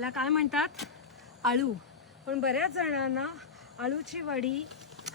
ह्याला काय म्हणतात? आळू. पण बऱ्याच जणांना आळूची वडी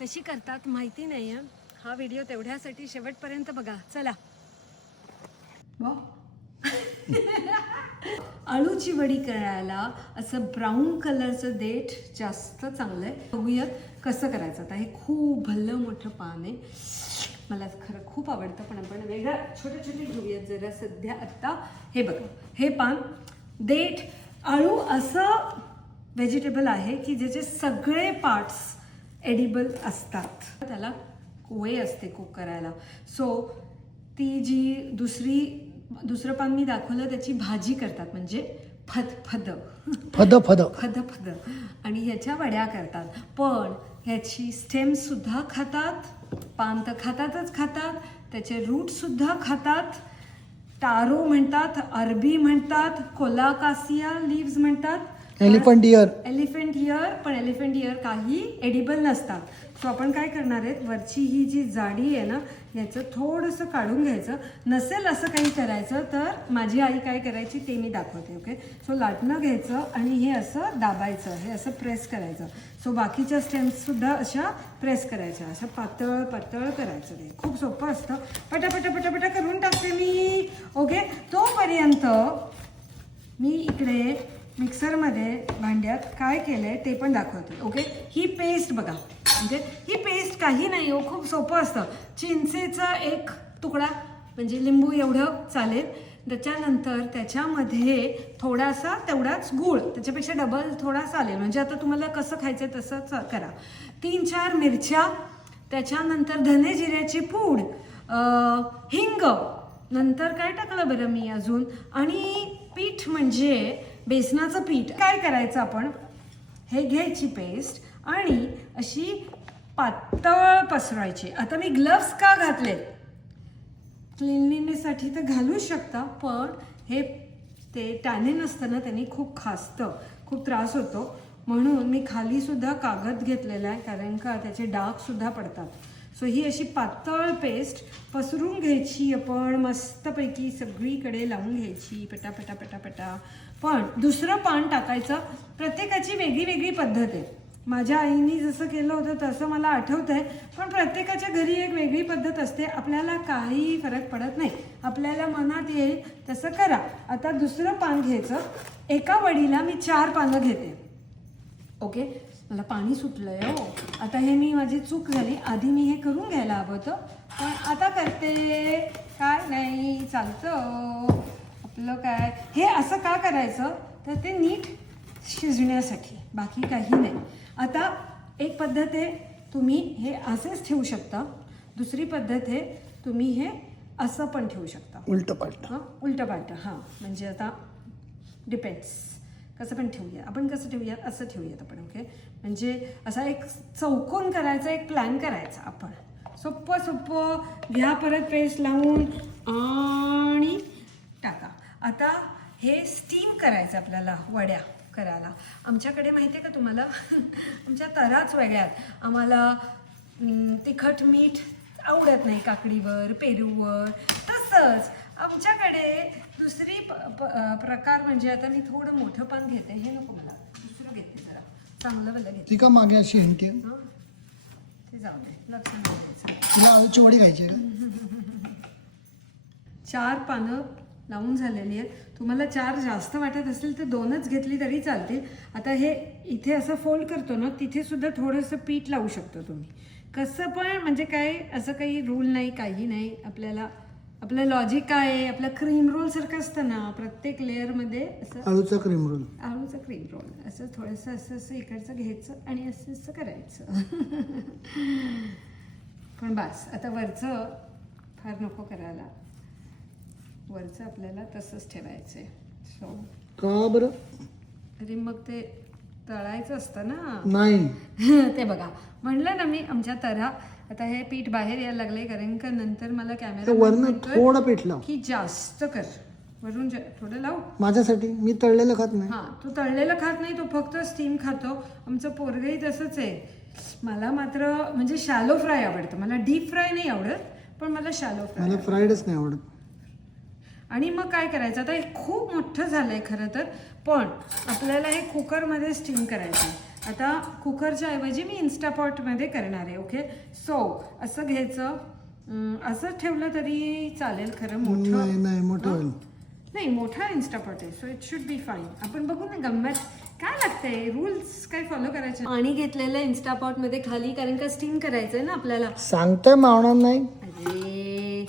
कशी करतात माहिती नाही आहे. हा व्हिडिओ तेवढ्यासाठी शेवटपर्यंत बघा. चला. आळूची वडी करायला असं ब्राऊन कलरचं देठ जास्त चांगलं आहे. बघूयात कसं करायचं. आता हे खूप भलं मोठं पान आहे. मला खरं खूप आवडतं, पण आपण वेगळा छोटे छोटे घेऊयात जरा सध्या. आत्ता हे बघा, हे पान देठ. आळू असं व्हेजिटेबल आहे की ज्याचे सगळे पार्ट्स एडिबल असतात. त्याला वे असते कुक करायला. सो ती जी दुसरं पान मी दाखवलं त्याची भाजी करतात, म्हणजे फद आणि ह्याच्या वड्या करतात. पण ह्याची स्टेम्ससुद्धा खातात, पान तर खातात, त्याचे रूटसुद्धा खातात. टारो म्हणतात, अरबी म्हणतात, कोलाकासिया लिव्स म्हणतात, एलिफंट इयर. पण एलिफंट इयर काही एडिबल नसतात. सो आपण काय करणार आहेत, वरची ही जी जाडी आहे ना याचं थोडंसं काढून घ्यायचं. नसेल असं काही करायचं तर माझी आई काय करायची ते मी दाखवते. ओके, सो लाटणं घ्यायचं आणि हे असं दाबायचं, हे असं प्रेस करायचं. सो बाकीच्या स्टेम्ससुद्धा अशा प्रेस करायच्या, असं पातळ करायचं. ते खूप सोपं असतं. पटापटा करून टाकते मी. ओके, तोपर्यंत मी इकडे मिक्सरमध्ये भांड्यात काय केलं आहे ते पण दाखवते. ओके, ही पेस्ट बघा. म्हणजे ही पेस्ट काही नाही हो, खूप सोपं असतं. चिंचेचा एक तुकडा म्हणजे लिंबू एवढं चालेल. त्याच्यानंतर त्याच्यामध्ये थोडासा तेवढाच गूळ, त्याच्यापेक्षा डबल थोडा चालेल. म्हणजे आता तुम्हाला कसं खायचं तसं करा. 3-4 मिरच्या, त्याच्यानंतर धने जिऱ्याची पूड, हिंग, नंतर काय टाकलं बरं मी अजून, आणि पीठ म्हणजे बेसनाचं पीठ. काय करायचं आपण, हे घ्यायची पेस्ट आणि अशी पातळ पसरवायची. आता मी ग्लव्स का घातले, क्लिनलीनेससाठी तर घालू शकता, पण हे ते टॅनिन असतं ना त्यांनी खूप खासतं, खूप त्रास होतो. म्हणून मी खाली सुद्धा कागद घेतलेला आहे, कारण का त्याचे डागसुद्धा पडतात. सो ही अशी पातळ पेस्ट पसरून घ्यायची आपण, मस्तपैकी सगळीकडे लावून घ्यायची, पटा. पण दुसरं पान टाकायचं. प्रत्येकाची वेगळी पद्धत आहे. माझ्या आईनी जसं केलं होतं तसं मला आठवतं आहे, पण प्रत्येकाच्या घरी एक वेगळी पद्धत असते. आपल्याला काही फरक पडत नाही, आपल्याला मनात येईल तसं करा. आता दुसरं पान घ्यायचं. एका वडीला मी 4 पानं घेते. ओके, मला पाणी सुटलंय हो. आता हे माझी चूक झाली, आधी मी हे करून घ्यायला हवं होतं, पण आता करते. काय नाही, चालतं आपलं. काय हे असं का करायचं तर ते नीट शिजण्यासाठी, बाकी काही नाही. आता एक पद्धत आहे, तुम्ही हे असेच ठेवू शकता. दुसरी पद्धत आहे, तुम्ही हे असं पण ठेवू शकता, उलटं पालटं. हां, म्हणजे आता डिपेंड्स कसं पण ठेवूया आपण. कसं ठेवूयात, असं ठेवूयात आपण. ओके, म्हणजे असा एक चौकोन करायचा, एक प्लॅन करायचा आपण. सोपं घ्या. परत पेस्ट लावून आणि टाका. आता हे स्टीम करायचं आपल्याला वड्या करायला. आमच्याकडे माहिती आहे का तुम्हाला, आमच्या तराच वेगळ्या आहेत. आम्हाला तिखट मीठ आवडत नाही काकडीवर, पेरूवर. तसंच आमच्याकडे दुसरी प्रकार म्हणजे, आता मी थोडं मोठं पान घेते, हे नको मला, दुसरं घेते, जरा चांगलं वालं घेते. ती का मागे अशी हिंटी ते जाऊ दे, लक्ष द्यायचं. आळूची वडी खायची का? 4 पानं लावून झालेली आहेत. तुम्हाला 4 जास्त वाटत असेल तर 2च घेतली तरी चालतील. आता हे इथे असं फोल्ड करतो ना, तिथे सुद्धा थोडंसं पीठ लावू शकतो तुम्ही, कसं पण. म्हणजे काय असं काही रूल नाही, काही नाही. आपलं लॉजिक काय आहे, आपलं क्रीम रोल सारखं असतं ना, प्रत्येक लेअरमध्ये असं आळूचा क्रीम रोल असं थोडंसं असं इकडचं घ्यायचं आणि असं करायचं. पण बस, आता वरचं फार नको करायला, वरचं आपल्याला तसंच ठेवायचं आहे. सो का बरं, अरे मग ते तळायचं असतं ना. नाही ते बघा, म्हणलं ना मी, आमच्या तरा. आता हे पीठ बाहेर यायला लागले, कारण का नंतर मला वरून थोडं पीठ लाव, की जास्त कर, वरून थोडं लाव माझ्यासाठी. मी तळलेलं खात नाही. हां, तू तळलेलं खात नाही, तो फक्त स्टीम खातो. आमचं पोरगंही तसंच आहे. मला मात्र म्हणजे शॅलो फ्राय आवडतं, मला डीप फ्राय नाही आवडत, पण मला शॅलो फ्राय. मला फ्राईडच नाही आवडत. आणि मग काय करायचं, आता हे खूप मोठं झालं आहे खरं तर, पण आपल्याला हे कुकरमध्ये स्टीम करायचं आहे. आता कुकरच्या ऐवजी मी इन्स्टापॉटमध्ये करणार आहे. ओके, सो असं घ्यायचं, असं ठेवलं तरी चालेल खरं, मोठं नाही मोठं होईल. नाही, मोठा इन्स्टापॉट आहे, so it should be fine. आपण बघू ना गंमत काय लागतंय, रूल्स काय फॉलो करायचे. पाणी घेतलेलं इन्स्टापॉटमध्ये खाली, कारण का स्टीम करायचं आहे ना आपल्याला. सांगतोय मावणार नाही. अरे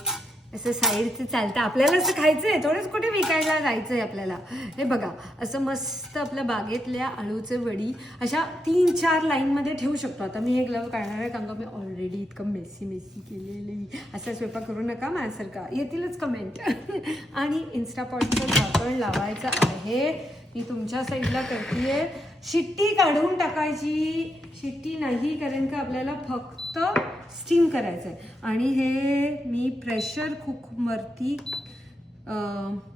असं साईडचं चालतं, आपल्याला असं खायचं आहे, थोडंच कुठे विकायला जायचं आहे आपल्याला. हे बघा, असं मस्त आपल्या बागेतल्या आळूचे वडी अशा 3-4 लाईनमध्ये ठेवू शकतो. आता मी हे ग्लव काढणार आहे, कारण का मी ऑलरेडी इतकं मेसी केलेली. असा स्वयंपाक करू नका माझ्यासारखा, येतीलच कमेंट. आणि इन्स्टापॉटचं झाकण लावायचं आहे. मी तुमच्या साईडला करते. शिट्टी काढून टाकायची, शिट्टी नाही, कारण का आपल्याला फक्त स्टीम करायचं आहे. आणि हे मी प्रेशर कुकरवरती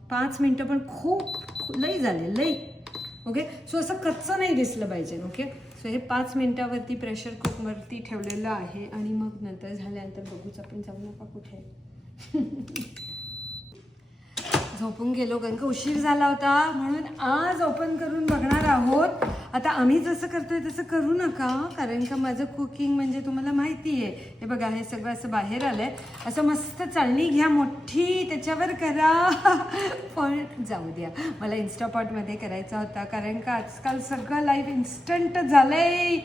5 मिनटं, पण खूप लई झाले लई. ओके, सो असं कच्चं नाही दिसलं पाहिजे. ओके, सो हे 5 मिनटावरती प्रेशर कुकरवरती ठेवलेलं आहे. आणि मग नंतर झाल्यानंतर बघूच आपण, जाऊ नका कुठे. झोपून गेलो कारण का उशीर झाला होता, म्हणून आज ओपन करून बघणार आहोत. आता आम्ही जसं करतोय तसं करू नका, कारण का माझं कुकिंग म्हणजे तुम्हाला माहिती आहे. हे बघा, हे सगळं असं बाहेर आलंय. असं मस्त चाळणी घ्या मोठी, त्याच्यावर करा. पण जाऊ द्या, मला इन्स्टापॉटमध्ये करायचा होता, कारण का आजकाल सगळं लाईफ इन्स्टंट झालंय,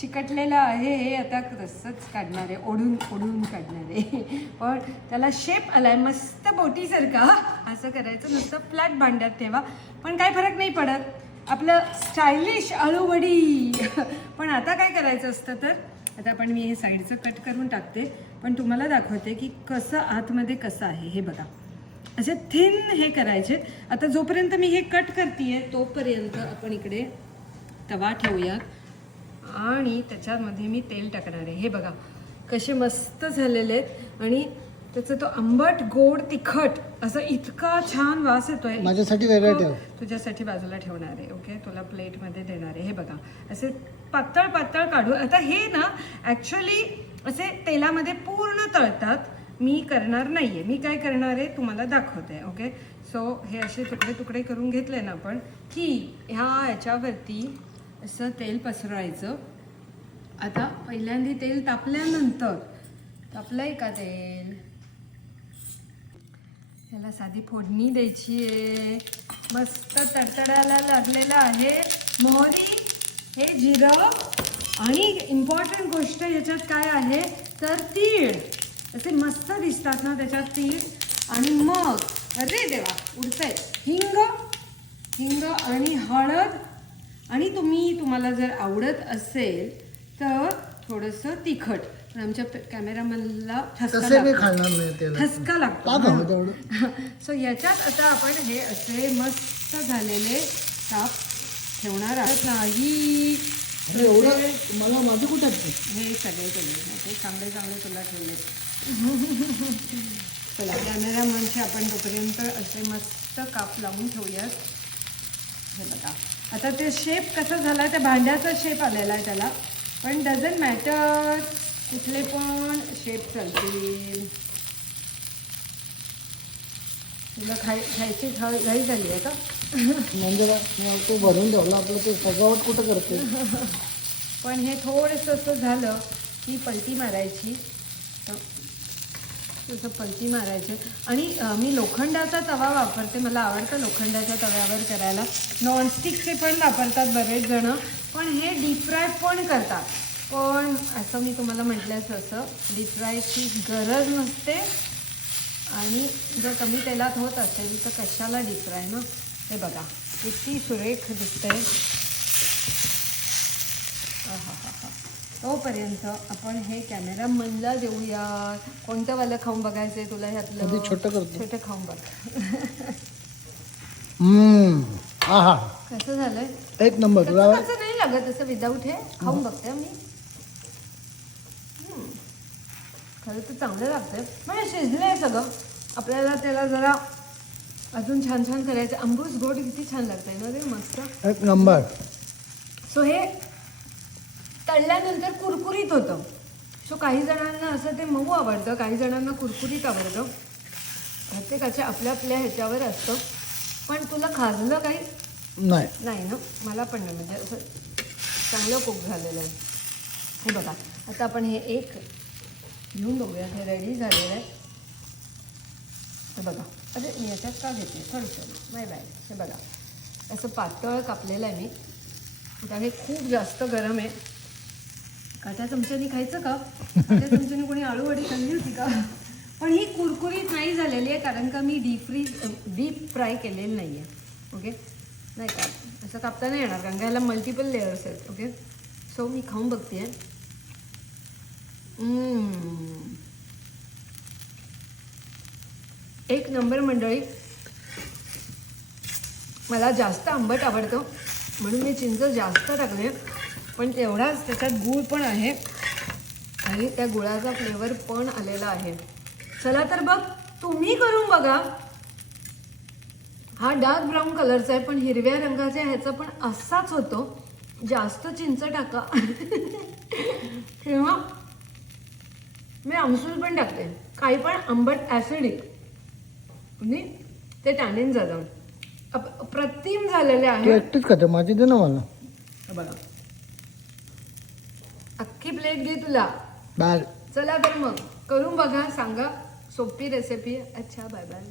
चिकटलेलं आहे. हे आता तसंच काढणार आहे, ओढून काढणार आहे. पण त्याला शेप आलाय मस्त बोटीसारखा. असं करायचं, नुसतं फ्लॅट भांड्यात ठेवा, पण काय फरक नाही पडत. आपलं स्टायलिश आळूवडी. पण आता काय करायचं असतं, तर आता आपण, मी हे साईडचं कट करून टाकते, पण तुम्हाला दाखवते की कसं आतमध्ये कसं आहे. हे बघा, असे थिन हे करायचे. आता जोपर्यंत मी हे कट करते तोपर्यंत आपण इकडे तवा ठेवूयात आणि त्याच्यामध्ये मी तेल टाकणार आहे. हे बघा कसे मस्त झालेले आहेत, आणि त्याचं तो आंबट गोड तिखट असं इतका छान वास येतोय. माझ्यासाठी वेगळं ठेव. तुझ्यासाठी बाजूला ठेवणार आहे. ओके, तुला प्लेटमध्ये देणार आहे. हे बघा, असे पातळ पातळ काढू. आता हे ना ॲक्च्युली असे तेलामध्ये पूर्ण तळतात, मी करणार नाही आहे. मी काय करणार आहे तुम्हाला दाखवते. ओके, सो हे असे तुकडे तुकडे करून घेतले ना आपण, की ह्याच्यावरती असं तेल पसरवायचं. आता पहिल्यांदा तेल तापल्यानंतर, तापलंय का तेल, ह्याला साधी फोडणी द्यायची आहे. मस्त तडतडायला लागलेलं आहे. मोहरी, हे जिरं, आणि इम्पॉर्टंट गोष्ट याच्यात काय आहे तर तीळ. असे मस्त दिसतात ना त्याच्यात तीळ. आणि मग अरे देवा उडतंय, हिंग आणि हळद. आणि तुम्हाला जर आवडत असेल तर थोडंसं तिखट. आमच्या कॅमेरामॅनला ठसका लागतो. सो याच्यात आता आपण हे असे मस्त झालेले काप ठेवणार आहोत. नाही मला माझं कुठं हे सगळे केले, चांगले तुला ठेवले. चला, कॅमेरामॅनचे आपण तोपर्यंत असे मस्त काप लावून ठेवूयात. हे बघा, आता ते शेप कसा झाला, त्या भांड्याचा शेप आलेला आहे त्याला, पण डझंट मॅटर, कुठले पण शेप चालतील. तुला खायची घाई झाली आहे का? म्हणजे ते भरून ठेवलं आपलं, ते सजावट कुठं करते. पण हे थोडंसं असं झालं की पलटी मारायची, तसं पलटी मारायचे. आणि मी लोखंडाचा तवा वापरते, मला आवडतं लोखंडाच्या तव्यावर करायला. नॉनस्टिकचे पण वापरतात बरेच जण, पण हे डीप फ्राय पण करतात. पण असं मी तुम्हाला म्हटल्याचं, असं डीप फ्रायची गरज नसते. आणि जर कमी तेलात होत असेल तर कशाला डीप फ्राय ना. हे बघा किती सुरेख दिसतंय. तोपर्यंत आपण हे कॅमेरामॅनला देऊया. कोणतं वालं खाऊन बघायचंय तुला? ह्यातलं छोटं खाऊन बघ. कसं झालंय? एक नंबर. कसं नाही लागत असं विदाऊट हे? खाऊन बघते मी. खरं तर चांगलं लागतंय, म्हणजे शिजलंय सगळं. आपल्याला त्याला जरा अजून छान छान करायचं. आंबूस गोड किती छान लागतंय ना रे, मस्त एक नंबर. सो हे तळल्यानंतर कुरकुरीत होतं. सो काही जणांना असं ते मऊ आवडतं, काही जणांना कुरकुरीत आवडतं. प्रत्येकाच्या आपल्या आपल्या ह्याच्यावर असतं. पण तुला खाजलं काही नाही. नाही ना? मला पण नाही, म्हणजे असं चांगलं कुक झालेलं आहे. हे बघा, आता आपण हे एक घेऊन बघूया. हे रेडी झालेलं आहे. हे बघा, अरे मी याच्यात का घेते थोडंसं माय बाय. हे बघा, असं पातळ कापलेलं आहे मी. आता हे खूप जास्त गरम आहे. काट्या चमच्यानी खायचं का? काट्या चमच्यानी कोणी आळूवडी खाल्ली होती का? पण ही कुरकुरीत नाही झालेली आहे, कारण का मी डीप फ्राय केलेलं नाही आहे. ओके, नाही का असं कापता नाही येणार, कारण का ह्याला मल्टिपल लेअर्स आहेत. ओके, सो मी खाऊन बघते आहे. एक नंबर मंडळी. मला जास्त आंबट आवडतं म्हणून मी चिंच जास्त टाकले, पण तेवढाच त्याच्यात गूळ पण आहे आणि त्या गुळाचा फ्लेवर पण आलेला आहे. चला तर बघ, तुम्ही करून बघा. हा डार्क ब्राऊन कलरचा आहे, पण हिरव्या रंगाचा ह्याचा पण असाच होतो. जास्त चिंच टाका किंवा मी आमसूल पण टाकते. काही पण आंबट ॲसिडिक आणि ते टॅनिन झालं. अप्रतिम झालेले तू आहे. एकटीच खाते, माझी दे ना मला. बघा, अख्खी प्लेट घे तुला. बाय. चला तर मग करून बघा, सांगा. सोपी रेसिपी. अच्छा, बाय बाय.